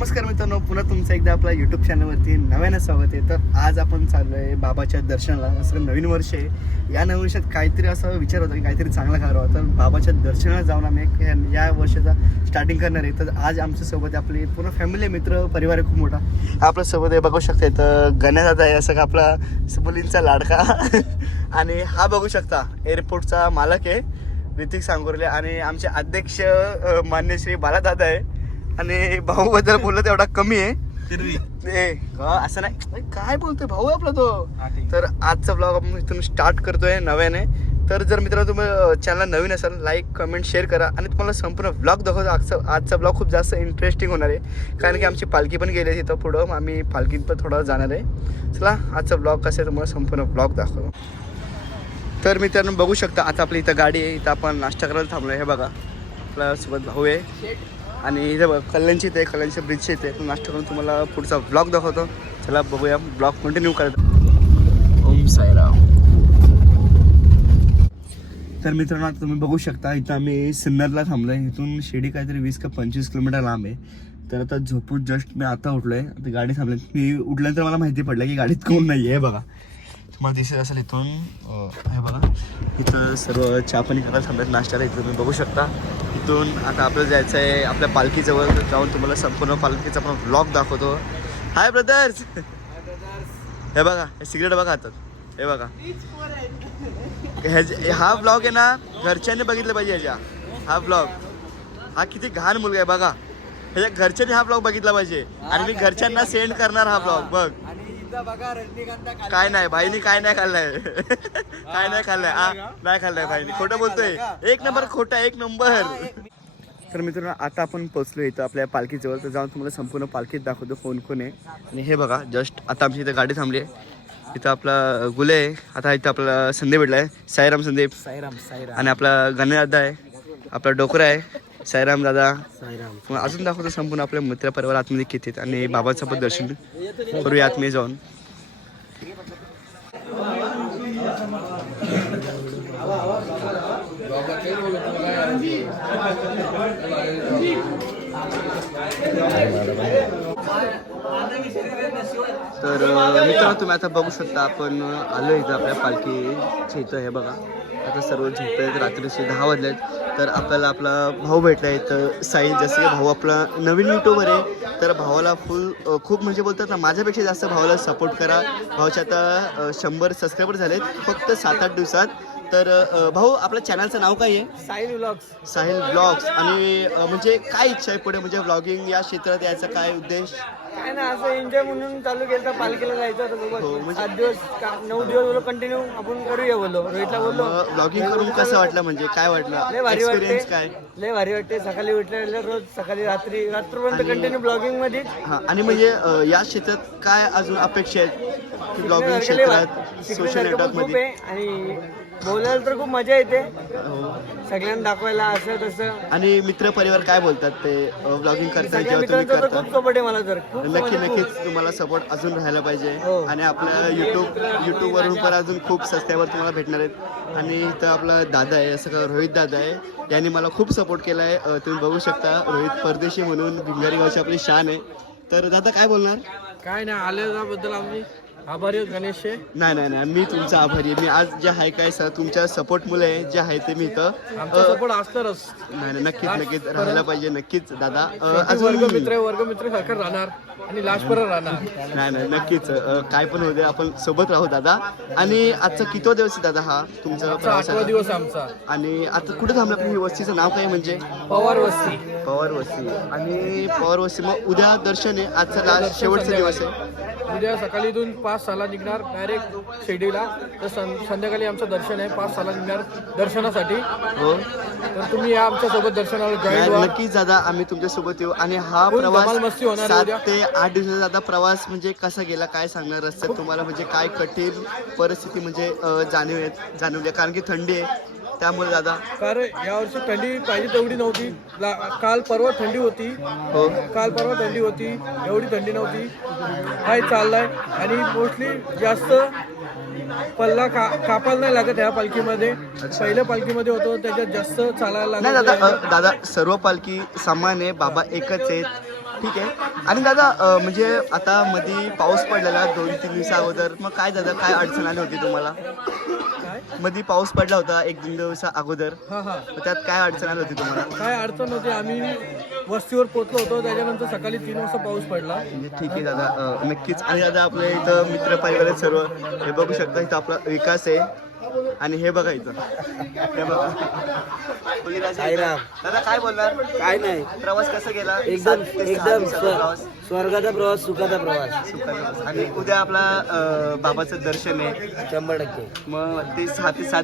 नमस्कार मित्रांनो पुन्हा तुमचं एकदा आपल्या यूट्यूब चॅनलवरती नव्यानं स्वागत आहे. तर आज आपण चाललो आहे बाबाच्या दर्शनाला. असं नवीन वर्ष आहे. या नवीन वर्षात काहीतरी असा विचार होता की काहीतरी चांगला करावा तर बाबाच्या दर्शनाला जाऊन आम्ही एक या- वर्षाचा स्टार्टिंग करणार आहे. तर आज आमच्यासोबत आपली पूर्ण फॅमिली मित्र परिवार आहे खूप मोठा. आपल्यासोबत बघू शकता तर गणेश आहे असं का आपला मुलींचा लाडका. आणि हा बघू शकता एअरपोर्टचा मालक आहे ऋतिक सांगोरले. आणि आमचे अध्यक्ष मान्य श्री बालादादा आहे. आणि भाऊ बद्दल बोललं तेवढा कमी आहे. ए, का असं नाही. काय बोलतोय? भाऊ आपला तो. तर आजचा ब्लॉग आपण इथून स्टार्ट करतोय नव्याने. तर जर मित्रांनो तुम्ही चॅनल नवीन असाल लाईक कमेंट शेअर करा. आणि तुम्हाला संपूर्ण ब्लॉग दाखवतो. आजचा आजचा ब्लॉग खूप जास्त इंटरेस्टिंग होणार आहे. कारण की आमची पालखी पण गेली आहे तिथं पुढं. मग आम्ही पालखीत पण थोडं जाणार आहे. चला आजचा ब्लॉग कसं आहे तुम्हाला संपूर्ण ब्लॉग दाखवतो. तर मित्रांनो बघू शकता आता आपली इथं गाडी आहे. इथं आपण नाश्ता करायला थांबलो हे बघा. आपल्यासोबत भाऊ आहे. आणि इथं कल्याणची इथे कल्याणच्या ब्रिजच्या इथे आपण नाश्ता करून तुम्हाला पुढचा ब्लॉग दाखवतो. चला बघूया. ब्लॉग कंटिन्यू करत ओम साईराम. तर मित्रांनो आता तुम्ही बघू शकता इथं आम्ही सिन्नरला थांबलो आहे इथून शिर्डी काहीतरी वीस का पंचवीस किलोमीटर लांब आहे. तर आता झोपून जस्ट मी आता उठलो आहे आता गाडी थांबली. मी उठल्यानंतर मला माहिती पडलं की गाडीत कोण नाही आहे बघा. तुम्हाला दिसत असेल इथून अं, हे बघा. इथं सर्व चहा पाणी करायला थांबल्यात नाश्त्याला इथं तुम्ही बघू शकता. इथून आता आपल्याला जायचं आहे आपल्या पालखीजवळ जाऊन तुम्हाला संपूर्ण पालखीचा आपण ब्लॉग दाखवतो. हाय ब्रदर्स हे बघा हे सिगरेट बघा आता हे बघा. ह्याचे हा ब्लॉग आहे ना घरच्यांनी बघितलं पाहिजे ह्याच्या. हा ब्लॉग हा किती घाण मुलगा आहे बघा. ह्याच्या घरच्यांनी हा ब्लॉग बघितला पाहिजे. आणि मी घरच्यांना सेंड करणार हा ब्लॉग बघ. काय नाही भाईनी काय नाही खाल्लंय. काय नाही खाल्लंय. आ, नाही खाल्लंय भाईनी. खोटं बोलतोय. एक नंबर खोटा एक नंबर. तर मित्रांनो आता आपण पोहोचलो इथं आपल्या पालखीजवळ. तर जाऊन तुम्हाला संपूर्ण पालखीत दाखवतो कोण कोण आहे. आणि हे बघा जस्ट आता आमची इथं गाडी थांबली आहे. इथं आपला गुले आहे. आता इथं आपला संदीप भेटला आहे साईराम संदीप. साईराम साईराम. आणि आपला गणे दादा आहे. आपला डोकरा आहे. साईराम दादा. साईराम. अजून दाखवतो संपूर्ण आपल्या मित्र परिवार आतमध्ये किती आहेत आणि बाबाचं पण दर्शन करूया आतमध्ये जाऊन. तर मित्रांनो तुम्ही आता बघू शकता आपण आलो इथं आपल्या पालखीच्या इथं हे बघा. आता सर्व झोपले आहेत रात्रीचे दहा वाजलेत. तर आपल्याला आपला भाऊ भेटला इथं. साईल जसे जसं की भाऊ आपला नवीन युट्यूबर आहे. तर भावाला फुल खूप म्हणजे बोलतात ना माझ्यापेक्षा जास्त भावाला सपोर्ट करा. भावाच्या आता शंभर सबस्क्रायबर झालेत. फक्त सात आठ दिवसात तर भाऊ आपल्या चॅनलचं नाव काय आहे? साईल व्लॉग्स साहिल ब्लॉग्स आणि अं, म्हणजे काय इच्छा आहे पुढे? म्हणजे व्लॉगिंग या क्षेत्रात यायचा काय उद्देश? काय ना असं एन्जॉय म्हणून चालू केलं तर पालखीला जायचं होतं हो, सोबत म्हणजे- सात दिवस का- नऊ दिवस बोलो कंटिन्यू आपण करूया बोललो. रोहितला बोललो. व्लॉगिंग करून कसं वाटलं म्हणजे? काय लय वाटलं भारी एक्सपिरियन्स काय? वाटते लय भारी वाटते सकाळी उठल्या रोज सकाळी रात्री रात्रपर्यंत कंटिन्यू ब्लॉगिंगमध्ये हा आणि म्हणजे अं, या क्षेत्रात काय अजून अपेक्षा आहेत? ब्लॉगिंग लय क्षेत्रात सोशल नेटवर्क खूप मध्ये? आहे. आणि बोलायला तर खूप मजा येते. सगळ्यांना दाखवायला असं तसं. आणि मित्र परिवार काय बोलतात ते ब्लॉगिंग करतात सगळ्या जेव्हा तुम्ही मित्रांचा तर करता? खूप सपोर्ट आहे मला तर. खूप नक्की म्हणजे खूप. नक्कीच तुम्हाला सपोर्ट अजून राहायला पाहिजे. हो. आणि आपल्या युट्यूब युट्यूबवरून पण अजून खूप सबस्क्रायबर तुम्हाला भेटणार आहेत. आणि इथं आपला दादा आहे असं का रोहित दादा आहे. यांनी मला खूप सपोर्ट केला आहे अं, तुम्ही बघू शकता रोहित परदेशी म्हणून भिंगारी गावची आपली शान आहे. तर दादा काय बोलणार? काय नाही आल्याबद्दल आम्ही आभारी गणेश नाही नाही नाही मी तुमचा आभारी आहे. मी आज जे आहे काय सर तुमच्या सपोर्ट मुले जे आहे ते मी इथं सपोर्ट असणारच. नाही नाही नक्कीच नक्कीच राहायला पाहिजे नक्कीच दादा. वर्ग मित्र वर्ग मित्र सारखं राहणार आणि लास्टपर्यंत राहणार. नाही नाही नक्कीच काय पण होते आपण सोबत राहू दादा. आणि आजचा कितो दिवस आहे दादा हा तुमचा दिवस आमचा. आणि आता कुठे थांबला आपण ही वस्तीचं नाव काय म्हणजे? पवार वस्ती. पवार वस्ती. आणि पवार वस्ती मग उद्या दर्शन आहे आजचा लास्ट शेवटचा दिवस आहे. उद्या सकाळी इथून पाच साला निघणार डायरेक्ट शिर्डीला. तर सं- संध्याकाळी आमचं दर्शन आहे. पाच साला निघणार दर्शनासाठी. हो. तर तुम्ही या आमच्यासोबत दर्शनाला जॉईन व्हा. नक्कीच दादा आम्ही तुमच्यासोबत येऊ. आणि हा फुल प्रवास मस्ती होणार आहे सात उद्या. ते आठ दिवसाचा दादा प्रवास म्हणजे कसा गेला काय सांगणार रस्त्यात? तुम्हाला म्हणजे काय कठीण परिस्थिती म्हणजे अं, जाणीव जाणवली कारण की थंडी आहे. त्यामुळे दादा. कारण यावर्षी थंडी पाहिजे तेवढी नव्हती. ला- काल परवा थंडी होती. हो. काल परवा थंडी होती. एवढी थंडी नव्हती. हाय चाललाय. आणि मोस्टली जास्त पल्ला का कापायला नाही लागत ह्या पालखीमध्ये. पहिल्या पालखीमध्ये होतो त्याच्यात जास्त चालायला नाही दादा लागत अ, दादा सर्व पालखी समान आहे. बाबा एकच आहेत. ठीक आहे. आणि दादा म्हणजे आता मध्ये पाऊस पडलेला दोन तीन दिवसा अगोदर. मग काय दादा काय अडचण आली होती तुम्हाला? मध्ये पाऊस पडला होता एक दोन दिवसा अगोदर. हा हा. मग त्यात काय अडचण आली होती तुम्हाला? काय अडचण नव्हती आम्ही वस्तीवर पोहोचलो होतो. त्याच्यानंतर सकाळी तीन वाजता पाऊस पडला. ठीक आहे दादा नक्कीच. आणि दादा आपल्या इथं मित्र परिवार आहेत सर्व. हे बघू शकता इथं आपला विकास आहे. आणि हे बघा इथं. हे बघा. दादा काय बोलणार? काय नाही. प्रवास कसा गेला? एकदम एकदम प्रवास. स्वर्गाचा प्रवास सुखाचा प्रवास. सुखाचा. आणि उद्या आपला अ, बाबाचं दर्शन आहे. शंभर टक्के. मग ते सहा ते सात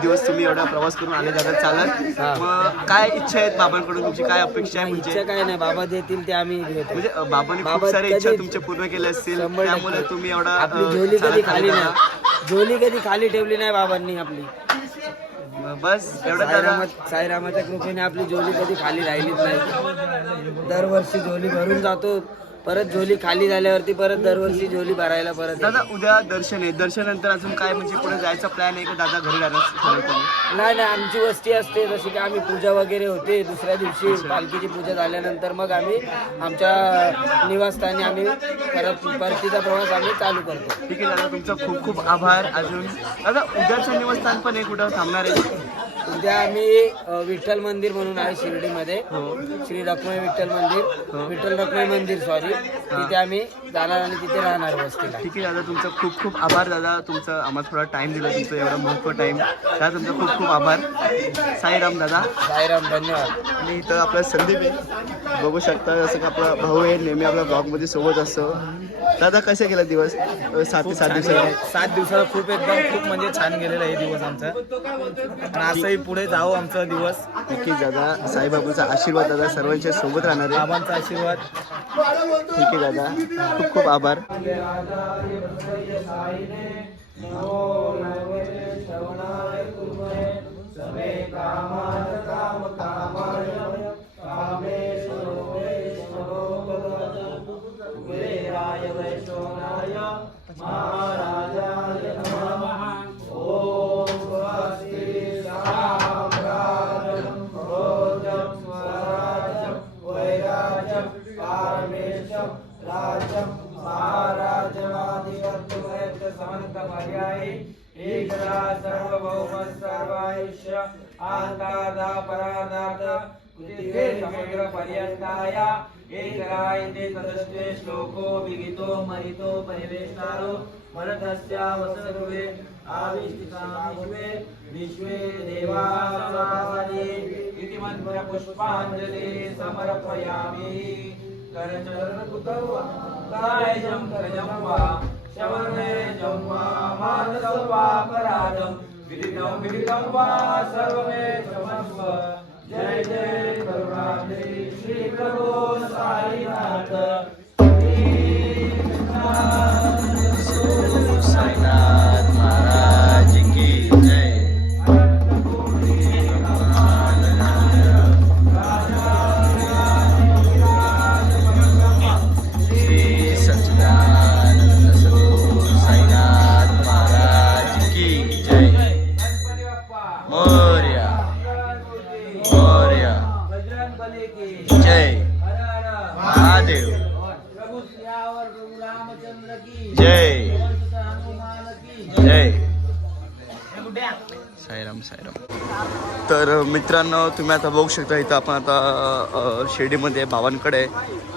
दिवस तुम्ही एवढा प्रवास करून आले हा. चालत. मग काय इच्छा आहेत बाबांकडून? तुमची काय अपेक्षा आहे इच्छा म्हणजे काय नाही बाबा देतील ते आम्ही घेतो. म्हणजे अ, बाबांनी खूप बाबा साऱ्या इच्छा तुमच्या पूर्ण केल्या असतील. शंभर टक्के. त्यामुळे तुम्ही एवढा अ, आपली झोली कधी खाली. नाही. झोली कधी खाली ठेवली नाही बाबांनी आपली. मग बस एवढं साईरामा साईरामाच्या कृपेने आपली झोली कधी खाली राहिलीच नाही. दरवर्षी झोली भरून जातो. परत झोली खाली झाल्यावरती परत दरवर्षी झोली भरायला परत दादा. उद्या दर्शन आहे दर्शनानंतर अजून काय म्हणजे पुढे जायचा प्लॅन आहे का दादा घरी राहणार ठरवतो नाही नाही आमची वस्ती असते जशी की आम्ही पूजा वगैरे होते दुसऱ्या दिवशी पालखीची पूजा झाल्यानंतर मग आम्ही आमच्या निवासस्थानी आम्ही परत परतीचा प्रवास आम्ही चालू करतो. ठीक आहे दादा तुमचा खूप खूप आभार अजून. दादा उद्याचं निवासस्थान पण आहे कुठं थांबणार आहे? उद्या आम्ही अ, विठ्ठल मंदिर म्हणून आहे शिर्डीमध्ये. श्री रखमाई विठ्ठल मंदिर. विठ्ठल रखमाई मंदिर सॉरी तिथे आम्ही जाणार आणि तिथे राहणार वस्तीला ठीक आहे दादा तुमचा खूप खूप आभार दादा. तुमचा आम्हाला थोडा टाइम दिला तुमचं एवढा महत्त्व टाइम त्या तुमचा खूप खूप आभार. साईराम दादा. साईराम धन्यवाद. आणि इथं आपला संदीप आहे. बघू शकता जसं की आपला भाऊ आहे नेहमी आपल्या ब्लॉगमध्ये सोबत असतो. दादा कसे गेला दिवस? सात सात दिवसात सात दिवसाला खूप एकदम खूप म्हणजे छान गेलेला आहे दिवस आमचा. आणि असंही पुढे जावं आमचा दिवस. नक्कीच दादा साईबाबूचा आशीर्वाद दादा सर्वांच्या सोबत राहणार आहे. बाबांचा आशीर्वाद. ठीक आहे दादा खूप खूप आभार. पर्यंताया एकरायते तदस्ते श्लोको विगितो मरितो परिवेष्टारो मनतस्या वसगृहे आविष्टिताविश्वे विश्वे देवासवासने इति मन्त्र पुष्पाञ्जलि समर्पयामि। करचरणकुतौ वा करायजं करजं वा शवने जं वा मानसं वापराधं विदितं विदितं वा सर्वमे समस्व जय जय करुणानिधि श्री प्रभु साईनाथ। साईराम तर मित्रांनो तुम्ही आता बघू शकता इथं आपण आता शिर्डीमध्ये बाबांकडे आहे.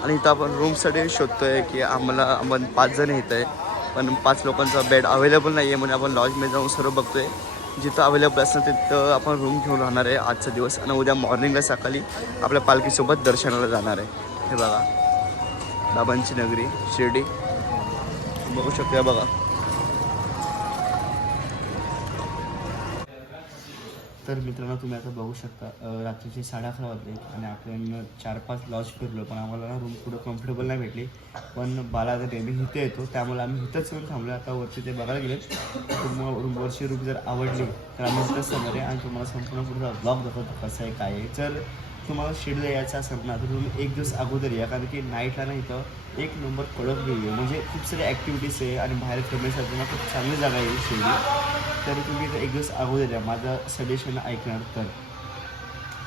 आणि इथं आपण रूमसाठी शोधतोय की आम्हाला आपण पाच जण येत आहे. पण पाच लोकांचा बेड अवेलेबल नाही आहे म्हणून आपण लॉजमध्ये जाऊन सर्व बघतोय. जिथं अवेलेबल असणार तिथं आपण रूम घेऊन राहणार आहे आजचा दिवस. आणि उद्या मॉर्निंगला सकाळी आपल्या पालखीसोबत दर्शनाला जाणार आहे. हे बघा. बाबांची नगरी शिर्डी. बघू शकता बघा. तर मित्रांनो तुम्ही आता बघू शकता रात्रीचे साडे अकरा वाजले आणि आपण चार पाच लॉज फिरलो पण आम्हाला ना रूम पुढं कम्फर्टेबल नाही भेटली. पण बाला आता नेहमी इथे येतो त्यामुळे आम्ही इथंच येऊन थांबलो आता वरती ते बघायला गेले तुम्हाला रूम वरची रूम जर आवडली तर आम्ही इथंच समोर आहे आणि तुम्हाला संपूर्ण पुढचा ब्लॉग दाखवतो कसं आहे काय आहे. जर तुम्हाला शेड्यूल यायचं असेल ना तर तुम्ही एक दिवस अगोदर या. कारण की नाईटला ना इथं एक नंबर कडक गेली आहे. म्हणजे खूप सारे ॲक्टिव्हिटीज आहे आणि बाहेर फिरण्यासाठी ना खूप चांगली जागा आहे शिर्डी. तरी तुम्ही इथं एक दिवस अगोदर या. माझं सजेशन ऐकणार तर.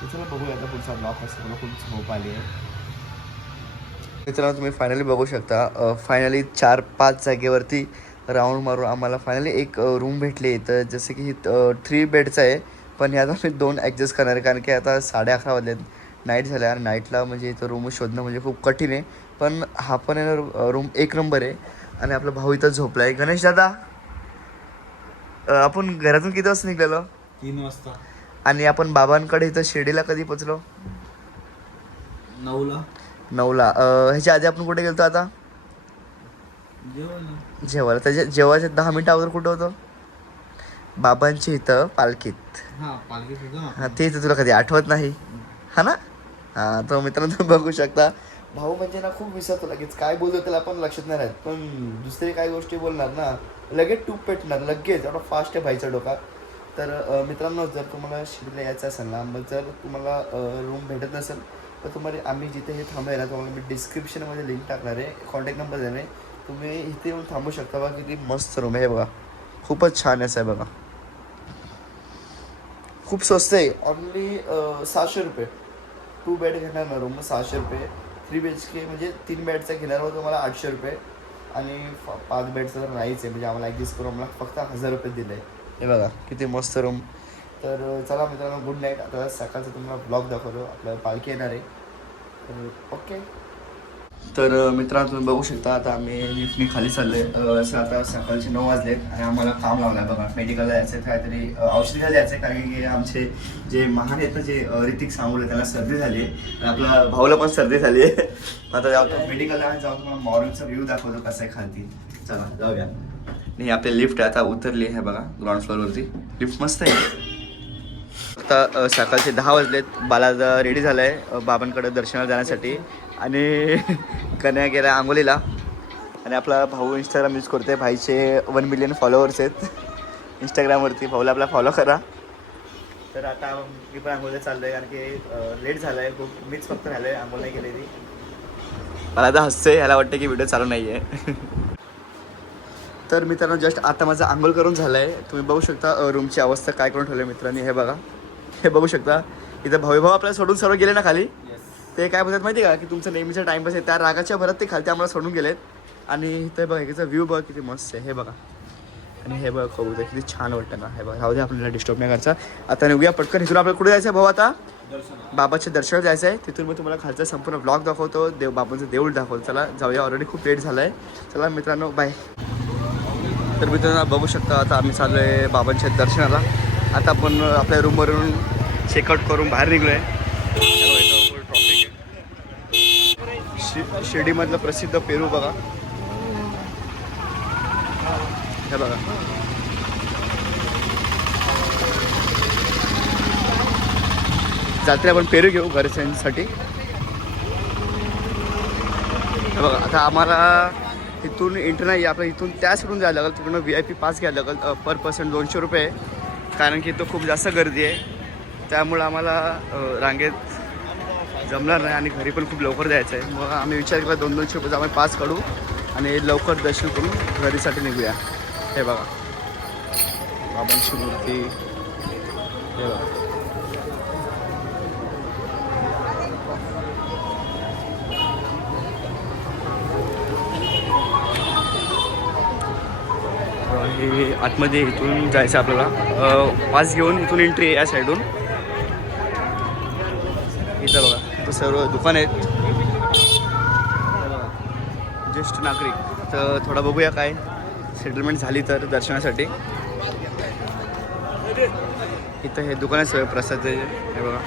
चला बघूया आता पुढचा ब्लॉग असं मला खूप झोप आली आहे. मित्रांनो तुम्ही फायनली बघू शकता फायनली चार पाच जागेवरती राऊंड मारून आम्हाला फायनली एक रूम भेटली तर जसं की ही थ्री बेडचं आहे. पण ह्यात आम्ही दोन ॲडजस्ट करणार आहे. कारण की आता साडे अकरा वाजलेत. नाईट झाल्या आणि नाईटला म्हणजे इथं रूम शोधणं म्हणजे खूप कठीण आहे. पण हा पण आहे रूम एक नंबर आहे. आणि आपला भाऊ इथं झोपला आहे गणेश दादा आपण घरातून किती वाजता निघलेलो? तीन वाजता. आणि आपण बाबांकडे इथं शिर्डीला कधी पोचलो? नऊला. नऊला. ह्याच्या आधी आपण कुठे गेलतो आता? जेवायला. त्याच्या जेवायच्या दहा मिनिटं अगोदर कुठं होतं? बाबांची इथं पालखीत. हा हा ते इथं तुला कधी आठवत नाही? हा ना? हा तर मित्रांनो बघू शकता. भाऊ म्हणजे ना खूप विसरतो लगेच. काय बोलतो त्याला पण लक्षात नाही राहत. पण दुसरी काही गोष्टी बोलणार ना लगेच टूप पेटणार लगेच. एवढा फास्ट आहे भाईचा डोका. तर मित्रांनो जर तुम्हाला शिर्डीला यायचं असेल ना मग जर तुम्हाला रूम भेटत नसेल तर तुम्हाला आम्ही जिथे हे थांबे ना तुम्हाला मी डिस्क्रिप्शनमध्ये लिंक टाकणार आहे. कॉन्टॅक्ट नंबर देणार आहे. तुम्ही इथे येऊन थांबू शकता बघा किती मस्त रूम आहे बघा. खूपच छान आहे साहेब बघा. खूप स्वस्त आहे. ऑनली सहाशे रुपये. टू बेड घेणार ना रूम सहाशे रुपये. थ्री बी एच के म्हणजे तीन बेडचा घेणार तुम्हाला आठशे रुपये. आणि पाच बेडचं तर नाहीच आहे. म्हणजे आम्हाला ॲडजस्ट करून आम्हाला फक्त हजार रुपये दिले. हे बघा किती मस्त रूम तर चला मित्रांनो गुड नाईट आता सकाळचं तुम्हाला ब्लॉग दाखवतो. आपल्याला पालखी येणार आहे. तर ओके तर मित्रांनो तुम्ही बघू शकता आता आम्ही लिफ्टने खाली चाललोय. अ, असं आता सकाळचे नऊ वाजलेत आणि आम्हाला काम लावलं आहे बघा. मेडिकलला जायचं आहे काहीतरी औषधीला औषध जायचं आहे कारण की आमचे जे महान आहेत ना जे ऋतिक सांगोले त्याला सर्दी झाली आहे. आणि आपल्या भाऊला पण सर्दी झाली आहे. आता जाऊ मेडिकलला जाऊन तुम्हाला मॉर्निंगचा व्ह्यू दाखवतो कसं आहे खालती. चला जाऊया. नाही आपली लिफ्ट आता उतरली आहे बघा ग्राउंड फ्लोअरवरती लिफ्ट मस्त आहे. आता सकाळचे दहा वाजलेत. बाला रेडी झालाय आहे बाबांकडे दर्शनाला जाण्यासाठी. आणि कन्या गेला आंघोलीला आणि आपला भाऊ इंस्टाग्राम यूज करतोय. भाईचे वन मिलियन फॉलोअर्स आहेत. इंस्टाग्रामवरती भाऊला आपला फॉलो करा. तर आता मी पण आंघोळीला चाललो आहे कारण की लेट झालाय. खूप मीच फक्त झालं आहे आंघोळ नाही केलेली मला आता हसतोय. ह्याला वाटतं की व्हिडिओ चालू नाही आहे तर मित्रांनो जस्ट आता माझं आंघोळ करून झालं आहे तुम्ही बघू शकता रूमची अवस्था काय करून ठेवली मित्रांनी. हे बघा. हे बघू शकता. इथं भाऊ भाऊ आपल्याला सोडून सर्व गेले ना खाली? ते काय बोलतात माहिती आहे का? की तुमचं नेहमीचा टाइमपास आहे. त्या रागाच्या भरात ते खालती आम्हाला सोडून गेलेत. आणि ते बघा याचा व्ह्यू बघा किती मस्त आहे. हे बघा. आणि हे बघा कबूतर किती छान वाटतं ना. हे बघा राहू दे आपल्याला डिस्टर्ब नाही करायचा. आता निघूया पटकन. इथून आपल्याला कुठे जायचं आहे भाऊ आता? बाबाच्या दर्शनाला जायचं आहे तिथून मी तुम्हाला खालचा संपूर्ण ब्लॉग दाखवतो. देव बाबांचं देऊळ दाखवतो. चला जाऊया. ऑलरेडी खूप लेट झालं आहे चला मित्रांनो बाय तर मित्रांनो बघू शकता आता आम्ही चाललो आहे बाबांच्या दर्शनाला. आता आपण आपल्या रूमवरून चेकआउट करून बाहेर निघलो आहे शिर्डीमधलं प्रसिद्ध पेरू बघा. हे बघा. जात्रे आपण पेरू घेऊ घरच्यांसाठी हे बघा आता आम्हाला इथून एंट्री नाही आपल्या इथून त्या सोडून जायला लागेल. तिकडून व्ही आय पी पास घ्यायला लागेल पर पर्सन दोनशे रुपये. कारण की तो खूप जास्त गर्दी आहे. त्यामुळं आम्हाला रांगेत जमणार नाही आणि घरी पण खूप लवकर जायचं आहे मग आम्ही विचार केला दोन दोनशे रुपये आम्ही पास काढू आणि लवकर दर्शन करून घरीसाठी निघूया. हे बघा. बाबांची मूर्ती. हे बघा. हे आतमध्ये इथून जायचं आपल्याला. पास घेऊन इथून एंट्री आहे या साईडून इथं बघा इथं सर्व दुकान आहेत. ज्येष्ठ नागरिक. तर थोडा बघूया काय सेटलमेंट झाली तर दर्शनासाठी. इथं हे दुकान आहे सगळं प्रसाद हे बघा.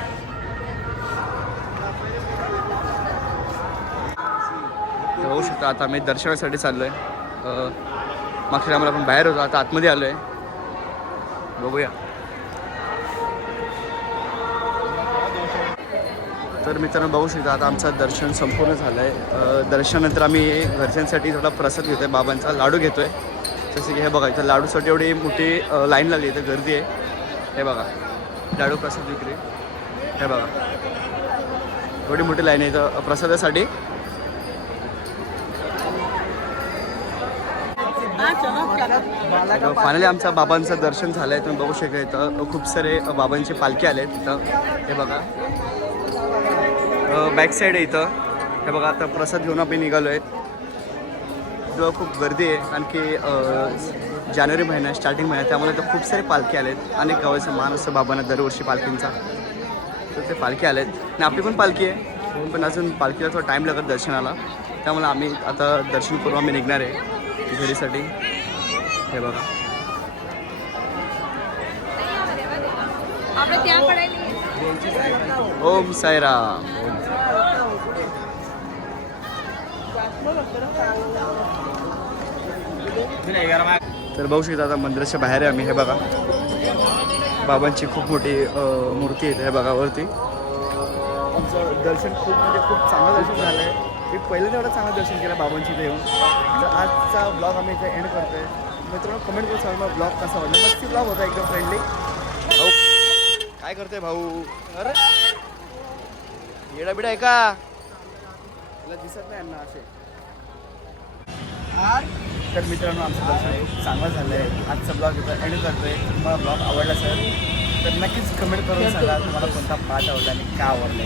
होऊ शकतं आता आम्ही दर्शनासाठी चाललो आहे मागच्या टायमाला आपण बाहेर होतो आता आतमध्ये आलो आहे बघूया. तर मित्रांनो बघू शकता आता आमचं दर्शन संपूर्ण झालं आहे दर्शनानंतर आम्ही घरच्यांसाठी थोडा प्रसाद घेतो आहे बाबांचा लाडू घेतो आहे जसं की हे बघा इथं लाडूसाठी एवढी मोठी लाईन लागली इथं गर्दी आहे. हे बघा लाडू प्रसाद विक्री. हे बघा एवढी मोठी लाईन आहे इथं प्रसादासाठी. फायनली आमचा बाबांचं दर्शन झालं आहे तुम्ही बघू शकता इथं खूप सारे बाबांचे पालखी आले आहेत तिथं हे बघा बॅक साईड आहे इथं. हे बघा आता प्रसाद घेऊन आपण निघालो आहे. तेव्हा खूप गर्दी आहे. आणखी जानेवारी महिना स्टार्टिंग महिना त्यामुळे तर खूप सारे पालखी आहेत अनेक गावाचे मान असतो बाबांना दरवर्षी पालखींचा. तर ते पालखी आहेत आणि आपली पण पालखी आहे. पण अजून पालखीला थोडा टाईम लागत दर्शनाला. त्यामुळे आम्ही आता दर्शन करून आम्ही निघणार आहे. घरीसाठी. हे बघा. ओम साईराम. तर बघू शकता आता मंदिराच्या बाहेर आहे आम्ही हे बघा. बाबांची खूप मोठी मूर्ती आहे हे बघा वरती. आमचं दर्शन खूप म्हणजे खूप चांगलं दर्शन झालं आहे मी पहिल्यांदा एवढं चांगलं दर्शन केलं बाबांची इथे येऊन. तर आजचा ब्लॉग आम्ही इथे एंड करतोय. मित्रांनो कमेंट करून सांगा ब्लॉग कसा वाटला. मस्ती ब्लॉग होता एकदम फ्रेंडली भाऊ काय करते भाऊ? अरे. येडा बिडा आहे का? तुला दिसत नाही अण्णा असे. तर मित्रांनो आमचं दर्शन खूप चांगलं झालं आहे आजचा ब्लॉग इथं एंड करतोय. तुम्हाला ब्लॉग आवडला सर तर नक्कीच कमेंट करून सांगा. तुम्हाला कोणता पार्ट आवडला आणि का आवडला?